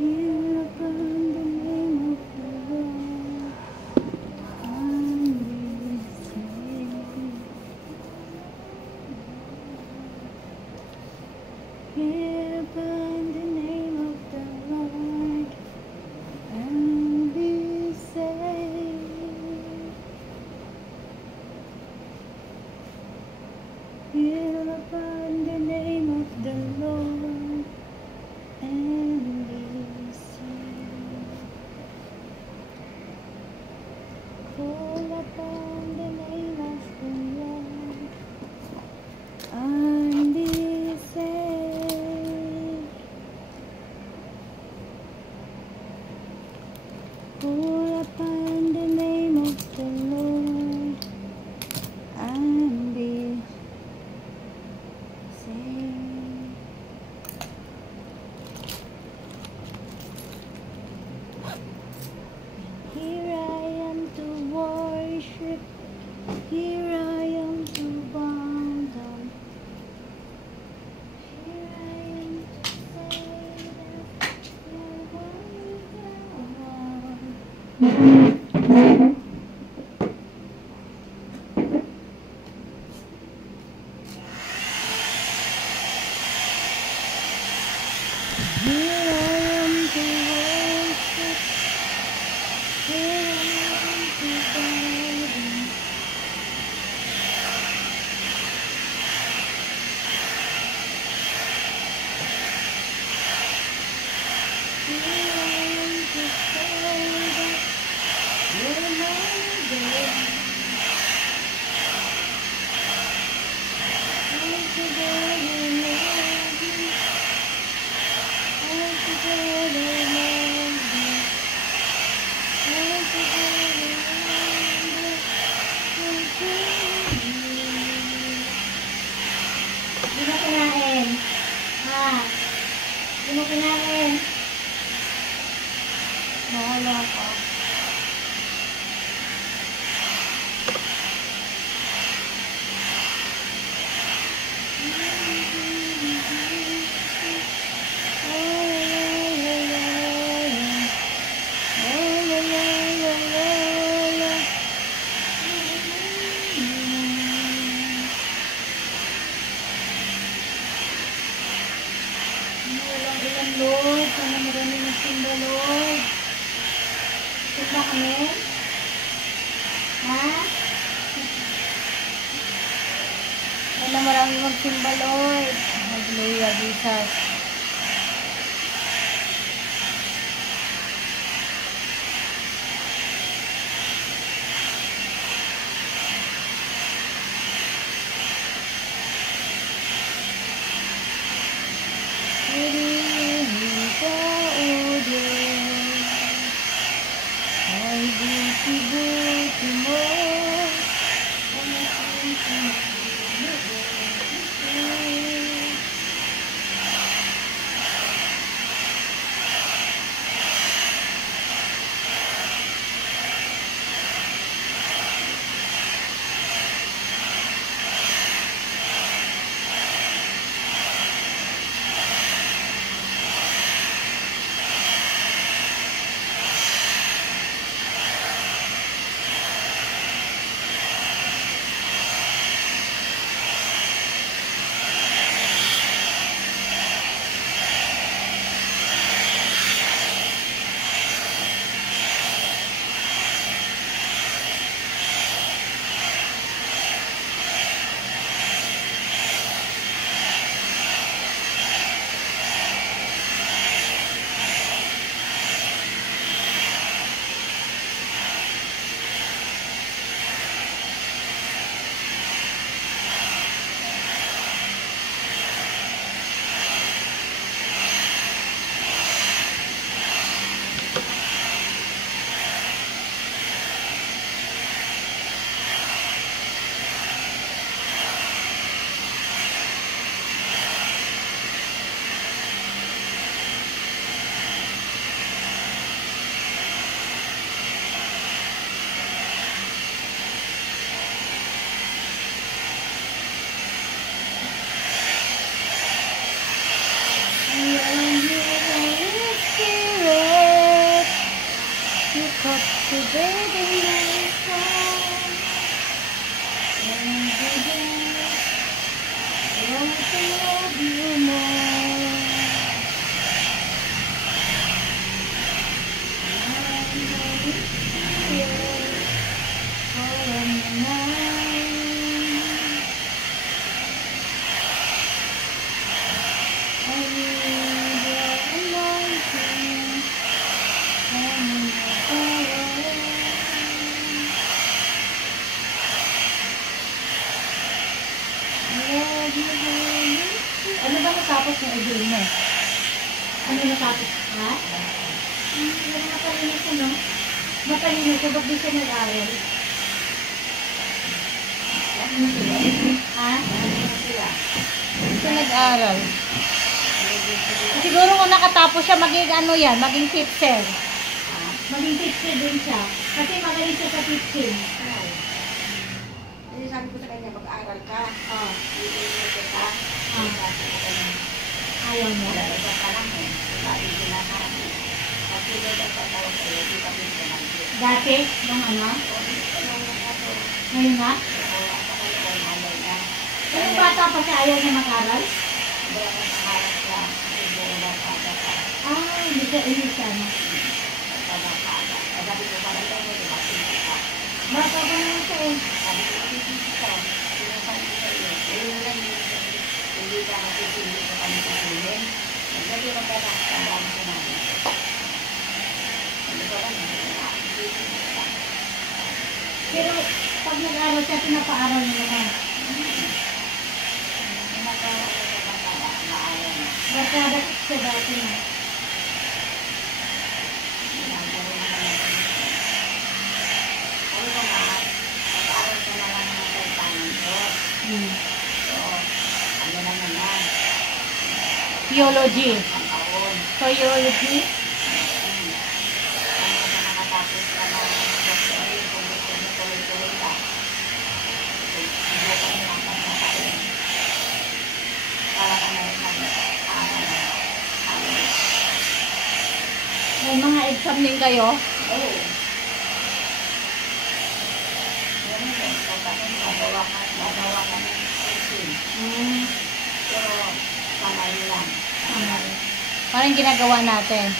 Hear upon the name of the Lord, and be saved. Hear upon the name of the Lord, and be saved. Hear upon the name of the Lord, and be saved. Call upon the name of the Lord, and be saved. Call upon the name of the Lord, and be saved. Here I am to worship, here I am to bow down, here I am to say that you're wonderful. Here I am to worship, here I am to bow down. Here I am to say that you're wonderful. Altogether lovely, altogether lovely, altogether wonderful. Di mo kinain? Ha? Di mo kinain? Bahala ka. Ilang Lord, sana marami magsimba Lord. Simba kami? Ha? Sana marami magsimba Lord. Hallelujah, Jesus. Purihin ka, O Diyos, ay buti-buti mo, ang aking pagkakas. Ano ba natapos ng idol mo? Ano natapos? Ha? Hindi na mapalinis ano? Mapalinis ka, ba't di siya nag-aaral? Ha? Siya nag-aral. Siguro kung nakatapos siya, maging ano yan, maging teacher. Maging teacher din siya. Kasi magaling siya sa teaching. Kasi sabi ko sa kanya, mag-aral ka. Oh. Hindi ka. Ayaw mo. Dalaga ka lang eh. Sabi ko na namin. Kasi dalaga ka tawag sa'yo, di ka pinag Dati, nung ano? Ngayon na? Yung bata pa siya ayaw na mag-aral? Ah, hindi siya siya na. Bata pa naman siya eh. Hindi ka matutulog sa kami tutulin. Nagdali lang ka na. Tandaan ko namin. Hindi ko lang. Pero pag nag-aral siya, pinapaaral niya naman. Barkada siya dati na. Theology. Theology. May mga exam din kayo? Parang ginagawa natin.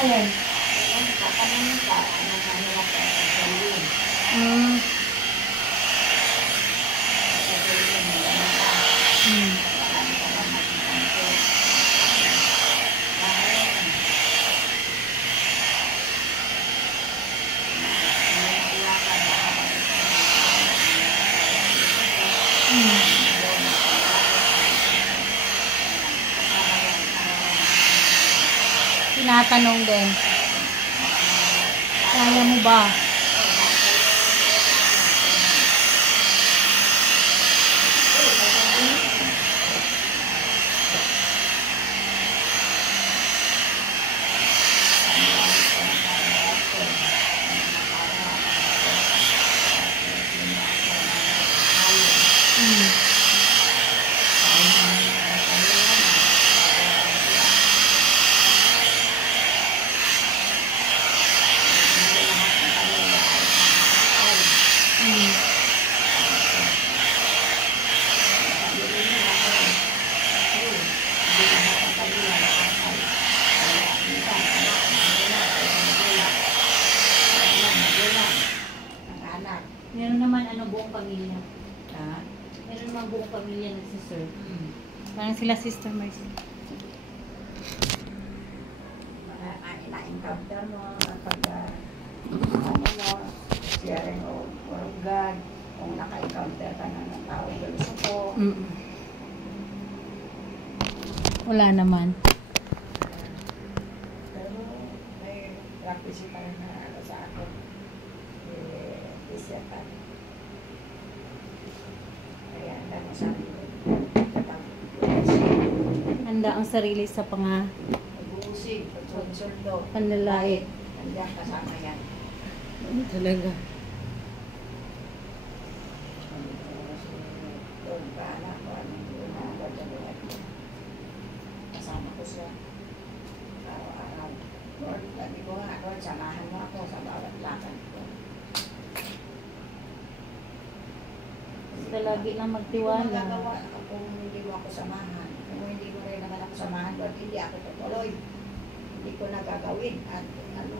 Alin? Tinatanong din. Kaya mo ba? Meron naman buong pamilya. Meron naman buong pamilya nagsiserve. Parang sila Sister Mercy. Na-encounter mo pag sharing of God, kung naka-encounter ka na ng tao gusto ko. Wala naman. Pero may practice pa rin na sa akin. Isya ka. Kaya ang sabi ko, Handa ang sarili sa nag-uusig, pagsunod-sunod. panlalait. Nandiyan kasama yan. Ano talaga? Doon pa anak ko, doon na ako dyan. Kasama ko siya. Araw-araw. Lord, sabi ko nga, Lord, samahan mo ako sa bawat lakad ko. Basta lagi lang Hindi ko magtiwala. magagawa kung hindi mo ako samahan. Kung hindi mo rin naman ako samahan, Lord, hindi ako tutuloy. Hindi ko nagagawin. At ano,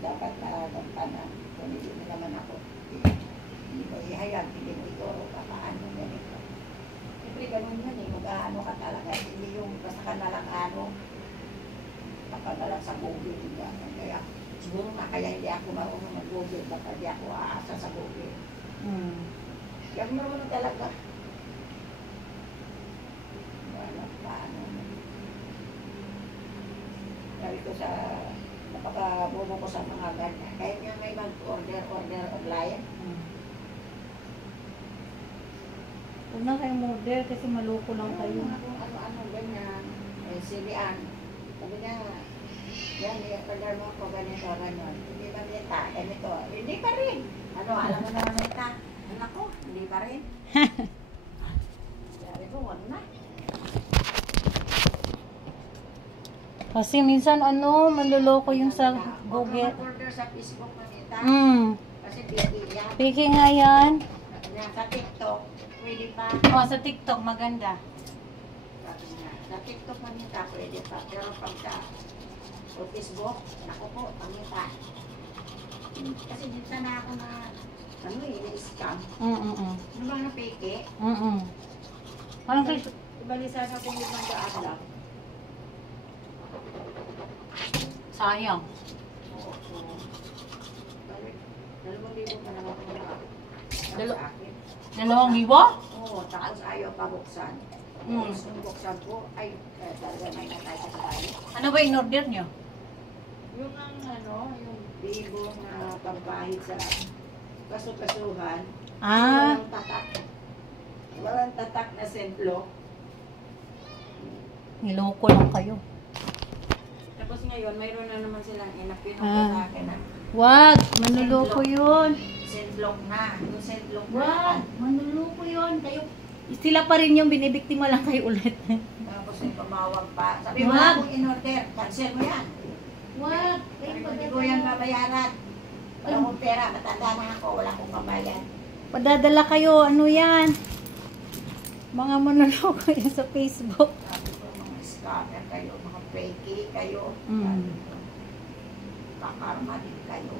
dapat nakagagpanan. Kung hindi mo naman ako, hindi mo ihayag, hindi mo ituro ka paano ganito. Siyempre, ganun yan eh. Mag-ano ka talaga. Hindi yung basta ka nalang ano, kapag sa Google. Kaya, siguro na kaya hindi ako marunong mag-Google. Baka hindi ako aasa sa Google. Kaya marunong talaga. Paano. Sabi ko sa napakabubo ko sa mga ganyan. Kahit nga may mag-order online. Huwag na kayong order kasi maloko lang kayo. Ano, ganyan. Silian. Sabi niya, yan, i-order mo ako ganito, ganyan. Hindi ba meta? Ganito. Hindi pa rin. Ano, alam mo na meta? Anak ko, hindi pa rin. Sabi ko, wag na. Kasi minsan manloloko yung sa Google. Order sa Facebook manita. Kasi pili yan. Piki nga yan. Sa TikTok, pwede pa. Oh, sa TikTok maganda. Sabi niya, sa TikTok manita, pwede pa. Pero pag sa Facebook, naku po, manita. Kasi minsan na ako na, na-scam. Ano ba na peke? Parang kasi Ibalisan ako yung mga lang. sayang. Oo. Balik, 2,000 pa naman ako na Dalo- sa akin. 2,000? Oo, tapos ayaw pa buksan. Kung buksan ko, ay, talaga may natay sa tayo. Ano ba yung order nyo? Yung yung bibo na pampahid sa kaso-kasuhan, walang tatak. Walang tatak na sentlo. Niloko lang kayo. Tapos ngayon, mayroon na naman silang inapinong Ah. sa akin na Wag! Manloloko yun. sentlok na. Yung sentlok Wag! na. Manloloko yun. Kayo, sila pa rin yung binibiktima lang kayo ulit. Tapos yung pamawag pa. Sabi mo Wag. na kung in-order, cancel mo yan. Wag! Sabi ko, hindi ko yan babayaran. Wala akong pera, matanda na ako, wala akong pambayad. Padadala kayo, ano yan? Mga manloloko yan sa Facebook. Sabi ko, mga scammer kayo, mga fakey kayo. Mm. Kakarma din kayo.